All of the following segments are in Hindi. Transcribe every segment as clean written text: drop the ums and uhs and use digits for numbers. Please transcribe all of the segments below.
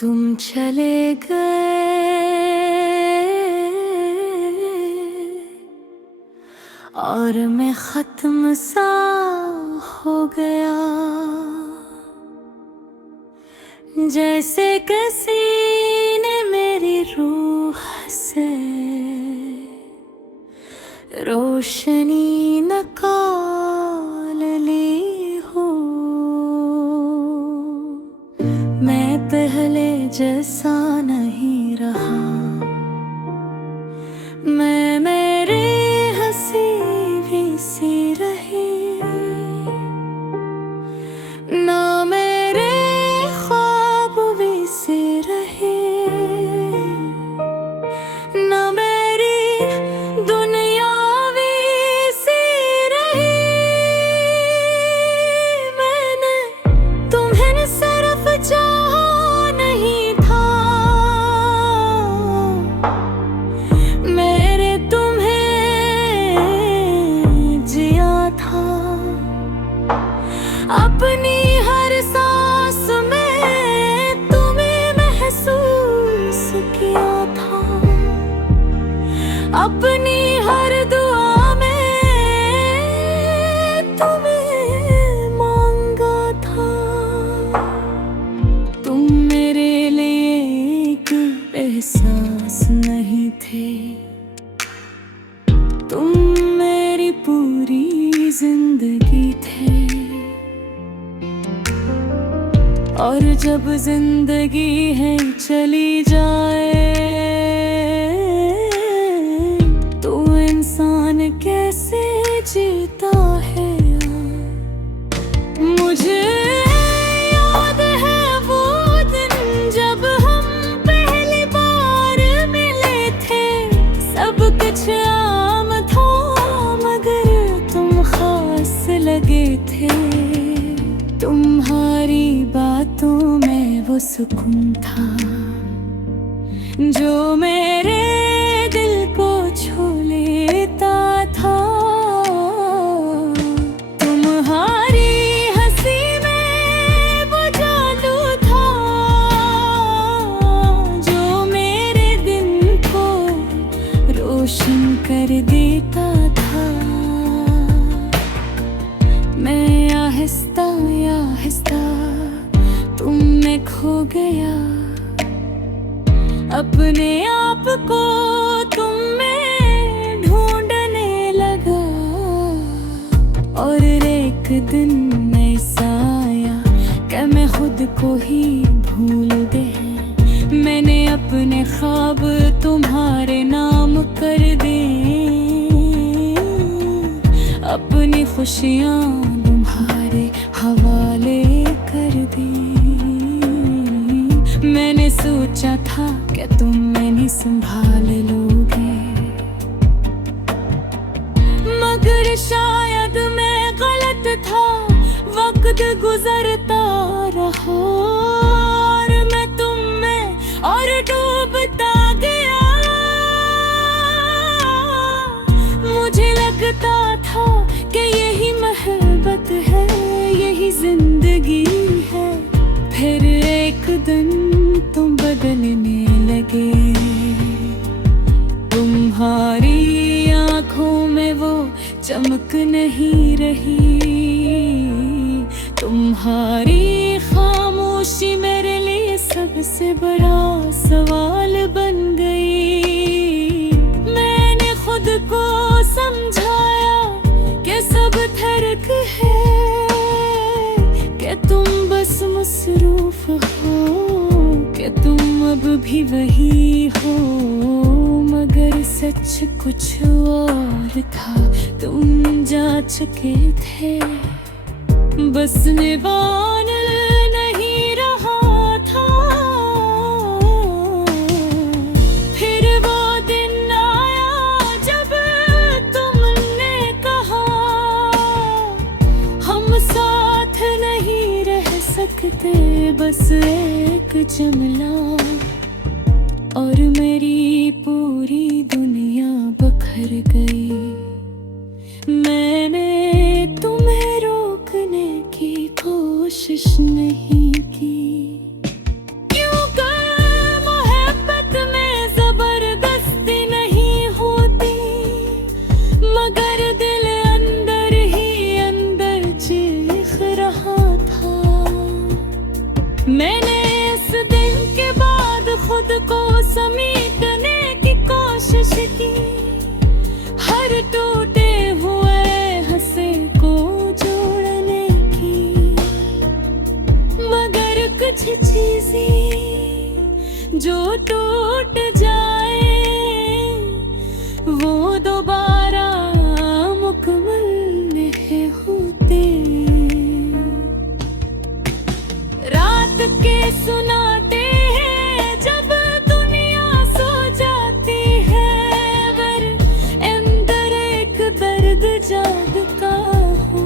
तुम चले गए और मैं खत्म सा हो गया, जैसे किसी ने मेरी रूह से रोशनी निकाल ली हो। मैं पहले जैसा नहीं रहा, मैं मेरी हंसी भी सी रही, ना मेरे ख्वाब भी सी रहे, ना मेरी दुनिया भी सी रही। मैंने तुम्हें सिर्फ चाहा नहीं था, मेरे तुम्हें जिया था। अपनी हर सांस में तुम्हें महसूस किया था, अपनी हर दुआ में तुम्हें मांगा था। तुम मेरे लिए एक एहसास नहीं थे, तुम मेरी पूरी जिंदगी थे। और जब जिंदगी है चली जाए तो इंसान कैसे जीता है। मुझे याद है वो दिन जब हम पहली बार मिले थे। सब कुछ आम था मगर तुम खास लगे थे। तुम्हारी बातों में वो सुकून था जो मेरे दिल को छू लेता था। तुम्हारी हंसी में वो जादू था जो मेरे दिन को रोशन कर देता था। मैं आहिस्ता आहिस्ता तुम में खो गया, अपने आप को तुम में ढूंढने लगा। और एक दिन ऐसा आया कि मैं खुद को ही भूल गया। मैंने अपने ख्वाब तुम्हारे नाम कर दिए, अपनी खुशियाँ तुम्हारे हवाले कर दी। मैंने सोचा था कि तुम मैंने संभाल लोगे, मगर शायद मैं गलत था। वक्त गुजरता रहा और मैं तुम में और डूबता गया। मुझे लगता था कि यही मोहब्बत है, यही जिंदगी है। फिर एक दिन तुम बदलने लगे, तुम्हारी आंखों में वो चमक नहीं रही। तुम्हारी खामोशी मेरे लिए सबसे बड़ा सवाल बन गई। मैंने खुद को समझाया कि सब फर्क है, कि तुम बस मसरूफ हो, कि तुम अब भी वही हो। मगर सच कुछ और था, तुम जा चुके थे। बस निभाना नहीं रहा था। फिर वो दिन आया जब तुमने कहा हम साथ नहीं रह सकते, बस एक जुमला और मेरी पूरी दुनिया बखर गई। मैंने तुम्हें रोकने की कोशिश नहीं की, क्यों कर को समेटने की कोशिश की, हर टूटे हुए हंसे को जोड़ने की, मगर कुछ चीजें जो टूट जाए वो दोबारा मुकम्मल नहीं होते। रात के सुनाते हैं जब दुनिया सो जाती है, वर अंदर एक दर्द जागता हो,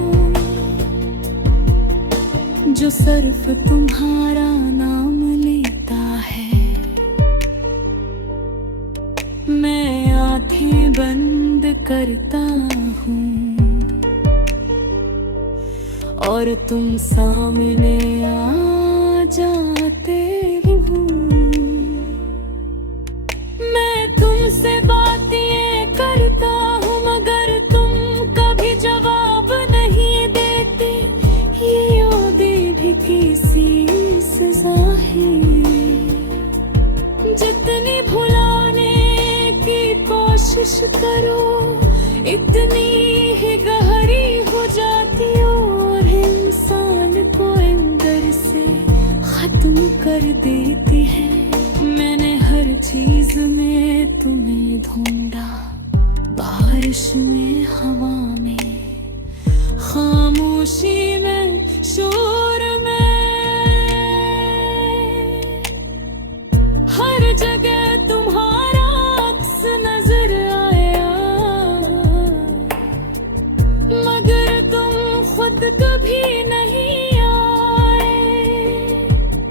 जो सिर्फ तुम्हारा नाम लेता है। मैं आंखें बंद करता हूँ और तुम सामने आ जाते हो। मैं तुमसे बातें करता हूँ मगर तुम कभी जवाब नहीं देते, ये यादें भी किसी सजा है। जितनी भुलाने की कोशिश करो इतनी ही गहरी हो जाती हो, और इंसान को अंदर से खत्म कर देती है। मैंने हर चीज में तुम्हें ढूंढा, बारिश में, हवा में, खामोशी में, शोर में, हर जगह तुम्हारा अक्स नजर आया, मगर तुम खुद कभी नहीं आए।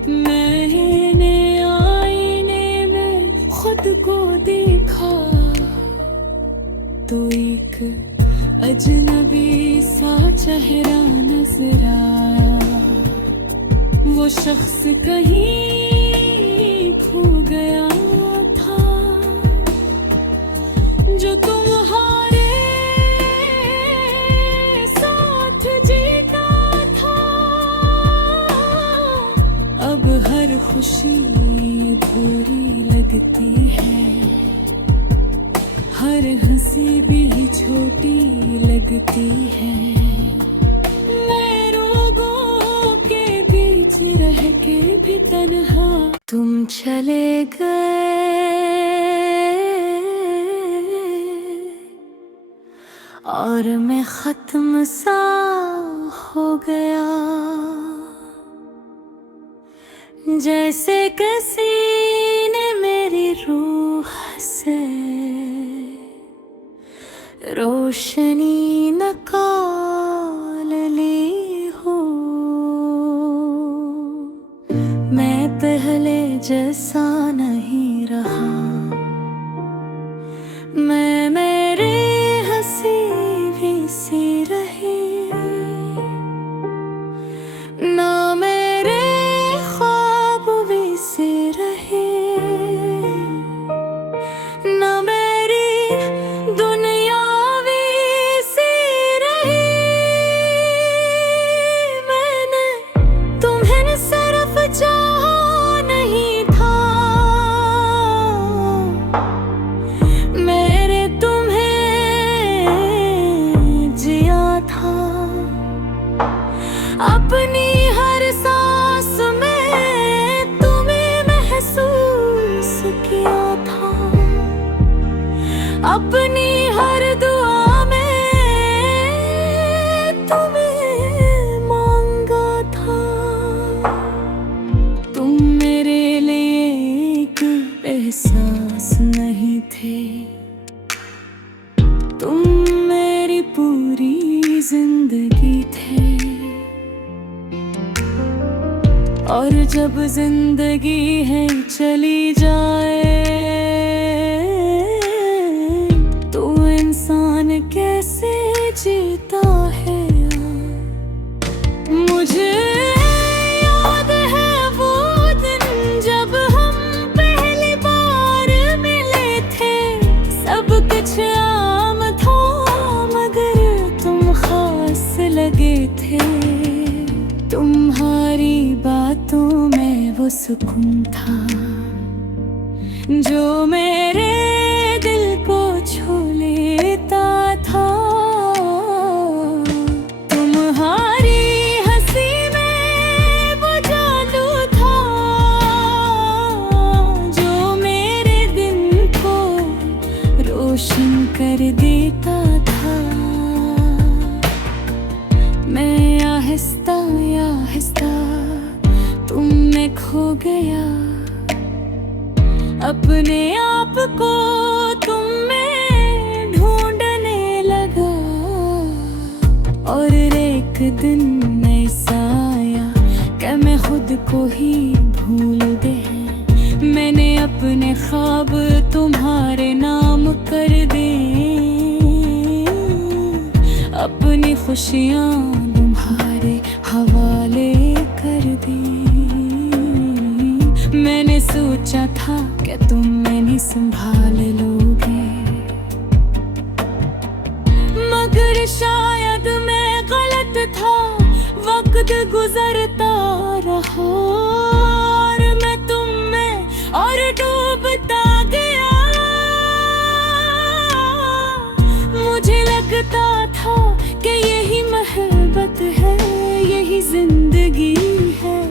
मैंने आईने में खुद को देखा तो एक अजनबी सा चेहरा नजर आया, वो शख्स कहीं खो गया था जो तुम्हारे साथ जीता था। अब हर खुशी अधूरी लगती है, हर हंसी भी छोटी लगती है। मैं रोगों के बीच रह के भी तन्हा, तुम चले गए और मैं खत्म सा हो गया, जैसे किसी ने मेरी रूह से रोशनी निकाल ली हो। मैं पहले जैसा नहीं रहा, मैं मेरी हंसी भी सी रही, ना मेरे ख्वाब भी सी रहे, ना मेरी दुनिया भी सी रही। मैंने तुम्हें सिर्फ चाहा नहीं था, मेरे तुम्हें जिया था। अपनी हर सांस में तुम्हें महसूस किया था, अपनी हर दुआ में तुम्हें मांगा था। तुम मेरे लिए एक एहसास नहीं थे, तुम मेरी पूरी जिंदगी थे। और जब जिंदगी है चली जाए तो इंसान कैसे जीता है। मुझे याद है वो दिन जब हम पहली बार मिले थे, सब कुछ आम था मगर तुम खास लगे थे। तुम्हारी बातों में वो सुकून था जो मेरे दिल को छू लेता था। तुम्हारी हंसी में वो जादू था, जो मेरे दिन को रोशन कर देता था। मैं आहिस्ता आहिस्ता तुम में खो गया, अपने आप को तुम में ढूंढने लगा। और एक दिन ऐसा आया कि मैं खुद को ही भूल गया। मैंने अपने ख्वाब तुम्हारे नाम कर दे, अपनी खुशियाँ तुम्हारे हवाले कर दी। मैंने सोचा था कि तुम मैंने संभाल लोगे, मगर शायद मैं गलत था। वक्त गुजरता रहा और मैं तुम में और डूबता गया। मुझे लगता था कि यही मोहब्बत है, यही जिंदगी है।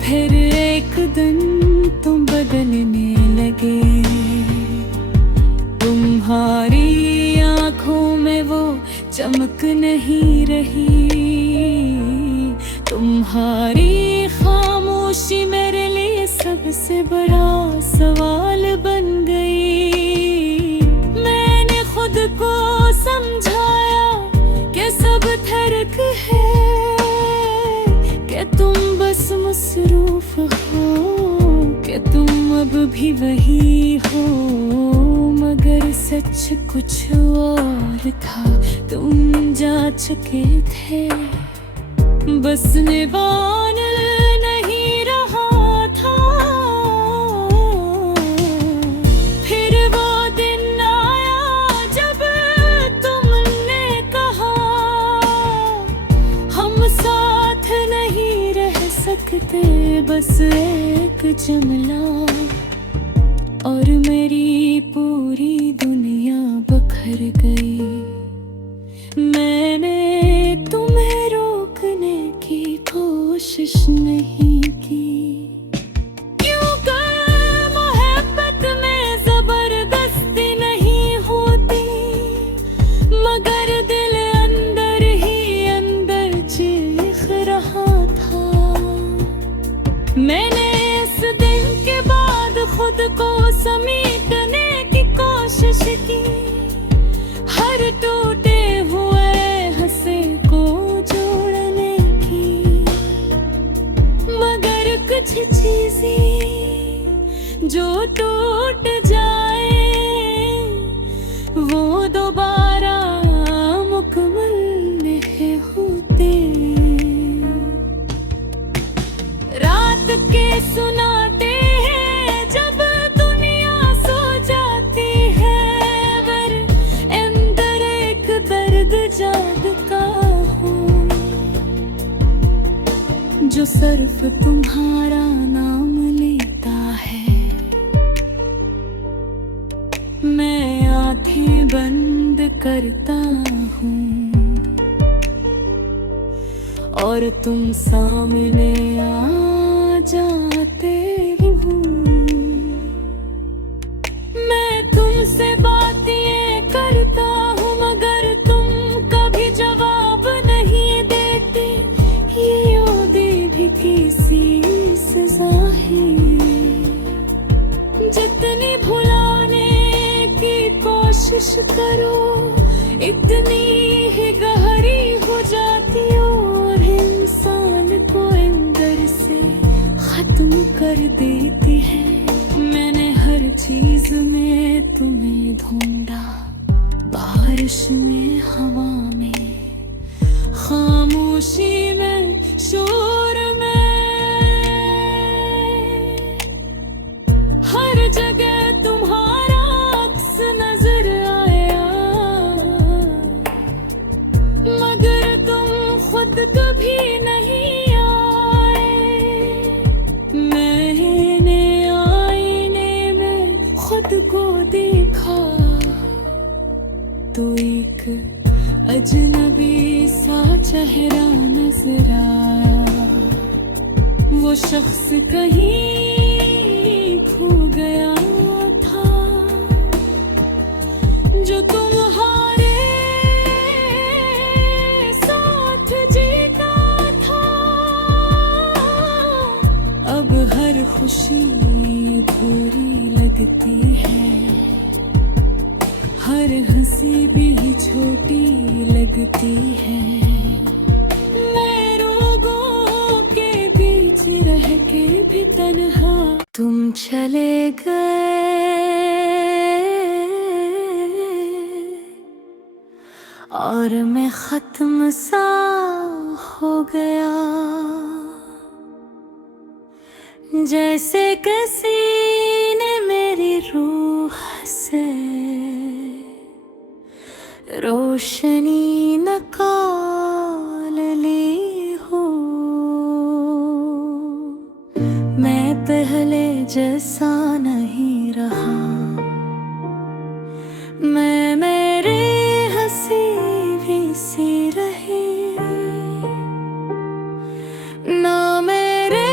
फिर एक दिन तुम बदलने लगे, तुम्हारी आंखों में वो चमक नहीं रही। तुम्हारी खामोशी मेरे लिए सबसे बड़ा सवाल बन गई। मैंने खुद को समझाया कि सब फर्क है, कि तुम बस मसरूफ हो, कि तुम अब भी वही हो। मगर सच कुछ और था, तुम जा चुके थे, बस निभाना नहीं रहा था। फिर वो दिन आया जब तुमने कहा हम साथ नहीं रह सकते, बस एक जुमला और मेरी पूरी दुनिया बखर गई। मैंने तुम्हें रोकने की कोशिश नहीं की, क्योंकि मोहब्बत में जबरदस्ती नहीं होती। मगर दिल अंदर ही अंदर चीख रहा था। मैंने इस दिन के बाद खुद को समेटने की कोशिश की, हर टूटे हुए हंसे को जोड़ने की। मगर कुछ चीजें जो टूट जाए वो दोबारा मुकम्मल नहीं होते। रात के सुनाते हैं जब दुनिया सो जाती है, वर अंदर एक दर्द जागता हो, जो सिर्फ तुम्हारा नाम लेता है। मैं आंखें बंद करता हूँ और तुम सामने आ जाते हो। मैं तुमसे बातें करता हूँ मगर तुम कभी जवाब नहीं देते। ये यादें भी किसी सजा है, जितनी भुलाने की कोशिश करो इतनी ही गहरी हो जाती और इंसान को अंदर से खत्म कर देती है। मैंने हर चीज में तुम्हें ढूंढा, बारिश में, हवा में, खामोशी में, शोर में, हर जगह तुम्हारा अक्स नजर आया। मगर तुम खुद कभी नहीं आए। मैंने आईने में देखा तो एक अजनबी सा चेहरा नजर आया। वो शख्स कहीं खो गया था जो तुम्हारे साथ जीता था। अब हर खुशी अधूरी लगती है, हर हंसी भी छोटी लगती है। मैं रोगों के बीच रह के भी तन्हा तुम चले गए और मैं खत्म सा हो गया। जैसे किसी ने मेरी रूह से रोशनी निकाल ली हो। मैं पहले जैसा नहीं रहा, मैं मेरी हंसी भी सी रही, ना मेरे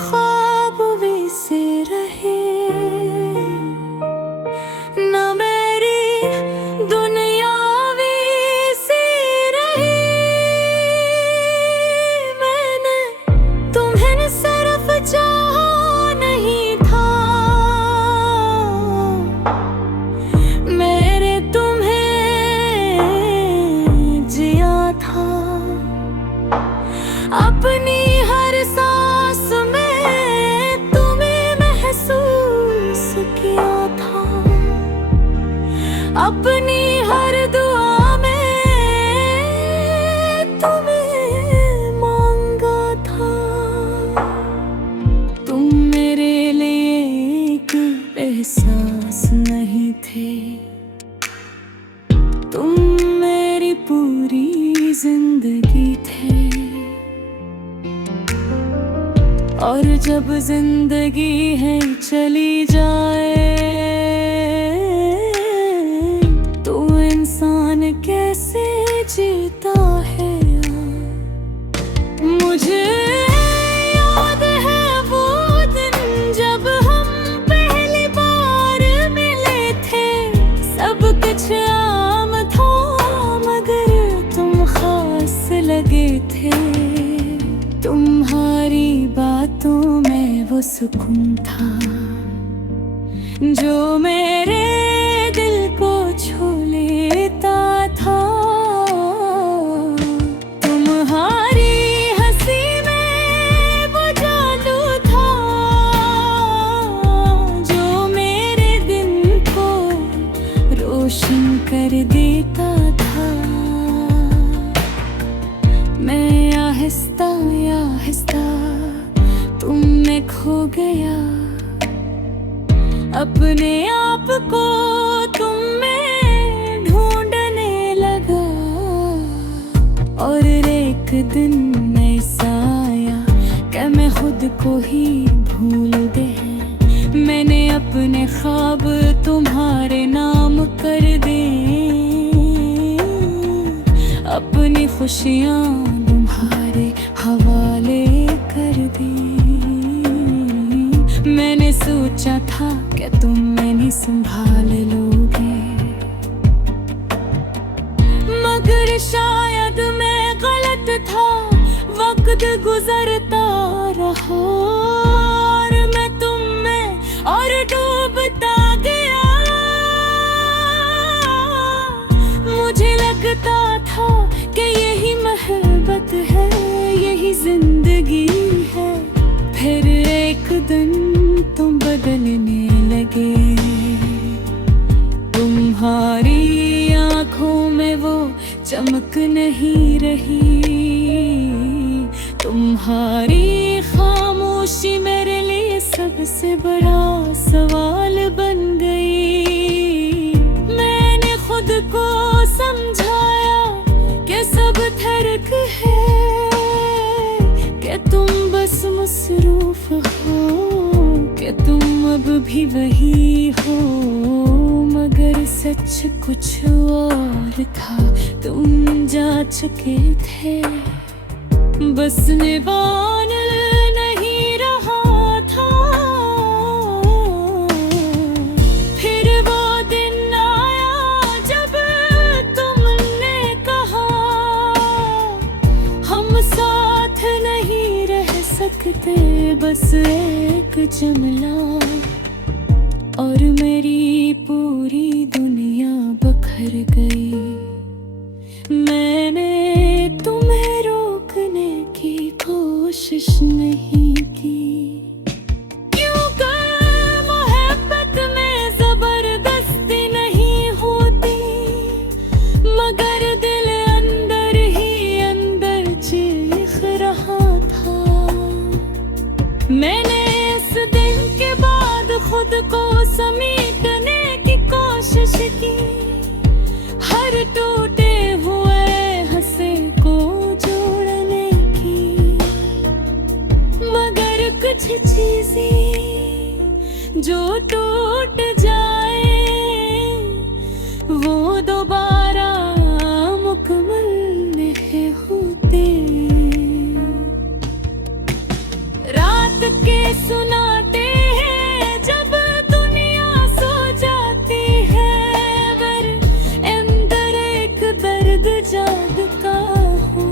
ख्वाब भी सी रहे, ना मेरी दुनिया अपनी हर सांस में तुम्हें महसूस किया था, अपनी हर दुआ में तुम्हें मांगा था। तुम मेरे लिए एक एहसास नहीं थे, तुम मेरी पूरी जिंदगी थे। और जब जिंदगी है चली जाए तो इंसान कैसे जीता है। मुझे याद है वो दिन जब हम पहली बार मिले थे। सब कुछ आम था मगर तुम खास लगे थे। तुम्हारी बातों में वो सुकून था जो मेरे दिल को छू लेता था। तुम्हारी हंसी में वो जादू था जो मेरे दिन को रोशन कर देता था। मैं आहिस्ता आहिस्ता तुम में खो गया, अपने आप को तुम में ढूंढने लगा। और एक दिन ऐसा आया कि मैं खुद को ही भूल गया। मैंने अपने ख्वाब तुम्हारे नाम कर दे, अपनी खुशियाँ तुम्हारे हवाले कर दी। मैंने सोचा था कि तुम मैंने संभाल लोगे, मगर शायद मैं गलत था। वक्त गुजरता रहा और मैं तुम में और डूबता गया। मुझे लगता था कि यही मोहब्बत है, यही जिंदगी है। फिर एक दिन तुम बदलने लगे, तुम्हारी आंखों में वो चमक नहीं रही। तुम्हारी खामोशी मेरे लिए सबसे बड़ा सवाल बन गई। मैंने खुद को समझाया कि सब फर्क है, कि तुम बस मसरूफ हो, कि तुम अब भी वही हो। मगर सच कुछ और था। तुम जा चुके थे, बस निभान नहीं रहा था। फिर वो दिन आया जब तुमने कहा हम साथ नहीं रह सकते, बस एक जुमला और मेरी पूरी दुनिया बखर गई। मैंने तुम्हें रोकने की कोशिश नहीं की, क्योंकि मोहब्बत में जबरदस्ती नहीं होती, मगर दिल अंदर ही अंदर चीख रहा था। मैंने इस दिन के बाद खुद को समेटने की कोशिश की, हर टूटे हुए हंसे को जोड़ने की, मगर कुछ चीजें जो टूट जाए वो दोबारा मुकम्मल नहीं होते। रात के सुनाते हैं जब दुनिया सो जाती है, वर अंदर एक दर्द जागता हो,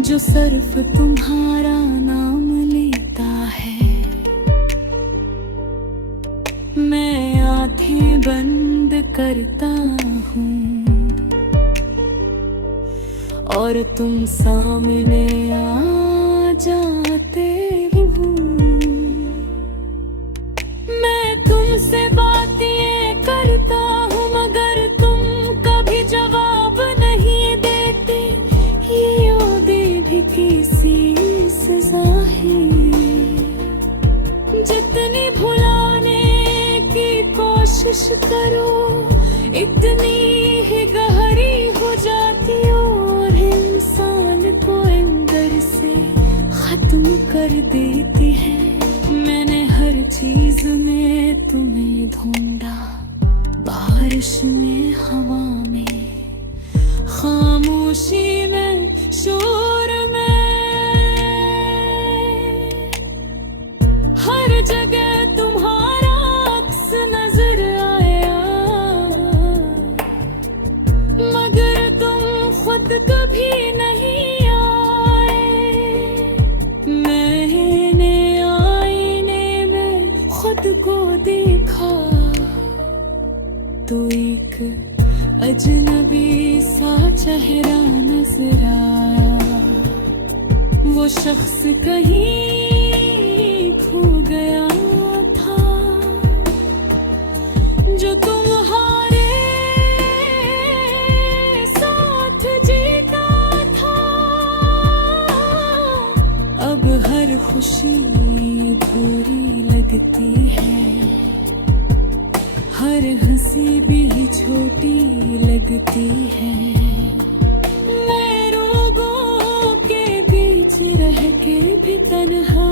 जो सिर्फ तुम्हारा नाम लेता है। मैं आंखें बंद करता हूँ और तुम सामने आ जाते हो। मैं तुमसे बातें करता हूँ मगर तुम कभी जवाब नहीं देते, ये यादें भी किसी सजा है। जितनी भुलाने की कोशिश करो इतनी ही गहरी हो जाती हो, और इंसान को अंदर से खत्म कर देती है। मैंने हर चीज में तुम्हें ढूंढा, बारिश में, हवा में, खामोशी में, शोर में, हर जगह तुम्हारा अक्स नजर आया, मगर तुम खुद कभी नहीं आए। मैंने आईने में खुद को देखा तो एक अजनबी सा चेहरा नजर आया। वो शख्स कहीं खो गया था, जो तुम्हारे साथ जीता था। अब हर खुशी अधूरी लगती है, हर हंसी भी छोटी लगती है। मैं रोगों के बीच रह के भी तन्हा